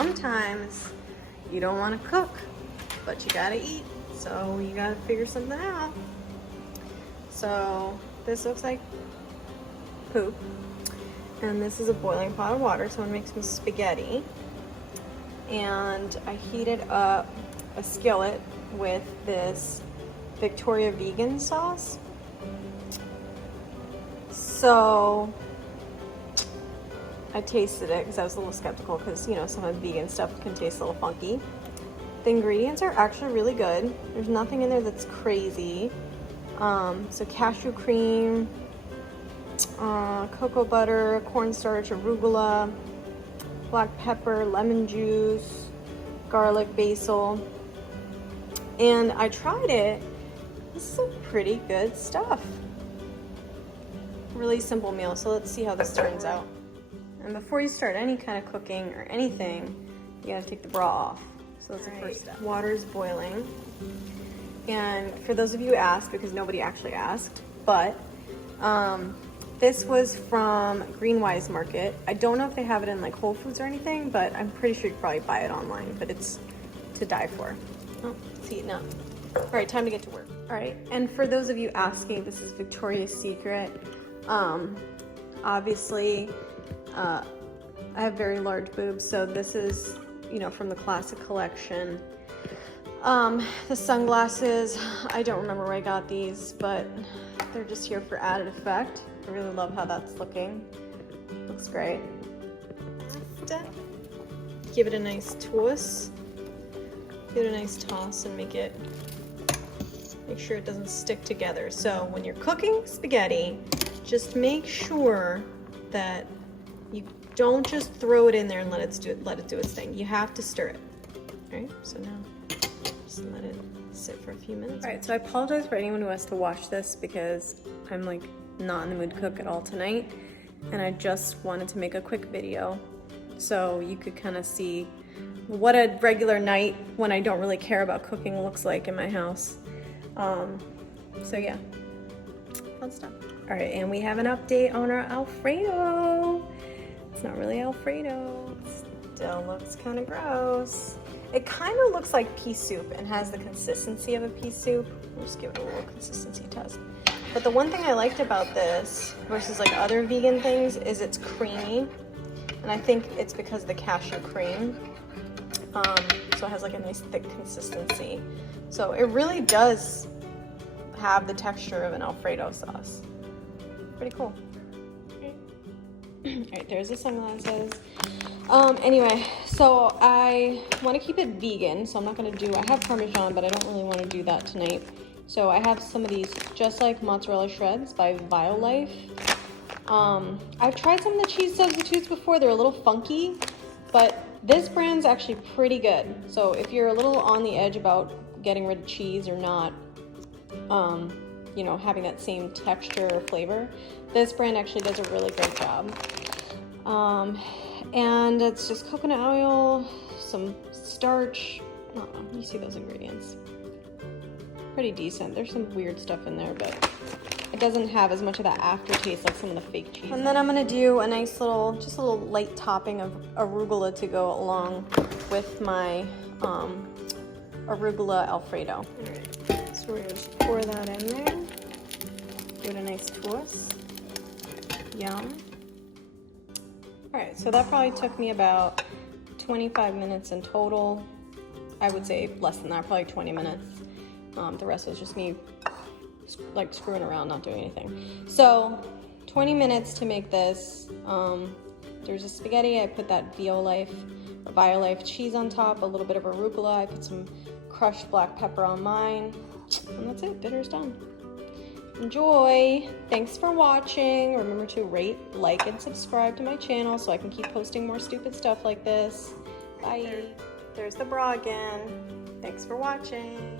sometimes you don't want to cook, but you gotta eat, so you gotta figure something out. So this looks like poop, and this is a boiling pot of water, so I'm gonna make some spaghetti. And I heated up a skillet with this Victoria vegan sauce. So I tasted it because I was a little skeptical because, you know, some of the vegan stuff can taste a little funky. The ingredients are actually really good. There's nothing in there that's crazy. So cashew cream, cocoa butter, cornstarch, arugula, black pepper, lemon juice, garlic, basil. And I tried it. This is some pretty good stuff. Really simple meal, so let's see how this turns out. And before you start any kind of cooking or anything, you gotta take the bra off. So that's the first step. Water's boiling. And for those of you who asked, because nobody actually asked, but this was from Greenwise Market. I don't know if they have it in like Whole Foods or anything, but I'm pretty sure you could probably buy it online, but it's to die for. Oh, it's heating up. All right, time to get to work. All right, and for those of you asking, this is Victoria's Secret. Obviously, I have very large boobs, so this is, you know, from the classic collection. The sunglasses, I don't remember where I got these, but they're just here for added effect. I really love how that's looking. Looks great. Give it a nice toss. Give it a nice toss and make sure it doesn't stick together. So when you're cooking spaghetti, just make sure that you don't just throw it in there and let it do its thing. You have to stir it. All right, so now just let it sit for a few minutes. All right, so I apologize for anyone who has to watch this because I'm like not in the mood to cook at all tonight, and I just wanted to make a quick video so you could kind of see what a regular night when I don't really care about cooking looks like in my house. So yeah, fun stuff. All right, and we have an update on our Alfredo. It's not really Alfredo. It still looks kind of gross. It kind of looks like pea soup and has the consistency of a pea soup. We'll just give it a little consistency test. But the one thing I liked about this versus like other vegan things is it's creamy. And I think it's because of the cashew cream. So it has like a nice thick consistency. So it really does have the texture of an Alfredo sauce. Pretty cool. All right, there's the sunglasses. Anyway, so I want to keep it vegan, so I'm not going to do, I have Parmesan, but I don't really want to do that tonight. So I have some of these Just Like Mozzarella Shreds by Violife. I've tried some of the cheese substitutes before. They're a little funky, but this brand's actually pretty good. So if you're a little on the edge about getting rid of cheese or not, you know, having that same texture or flavor, this brand actually does a really great job. And it's just coconut oil, some starch. I don't know, you see those ingredients. Pretty decent. There's some weird stuff in there, but it doesn't have as much of that aftertaste like some of the fake cheese. And then I'm gonna do a nice little, just a little light topping of arugula to go along with my arugula Alfredo. All right, so we're gonna just pour that in there. Give it a nice twist. Yum. All right, so that probably took me about 25 minutes in total. I would say less than that, probably 20 minutes. The rest was just me like screwing around, not doing anything. So 20 minutes to make this. There's a spaghetti. I put that Violife cheese on top, a little bit of arugula. I put some crushed black pepper on mine, and that's it. Dinner's done. Enjoy. Thanks for watching. Remember to rate, like, and subscribe to my channel so I can keep posting more stupid stuff like this. Bye. There's the bra again. Thanks for watching.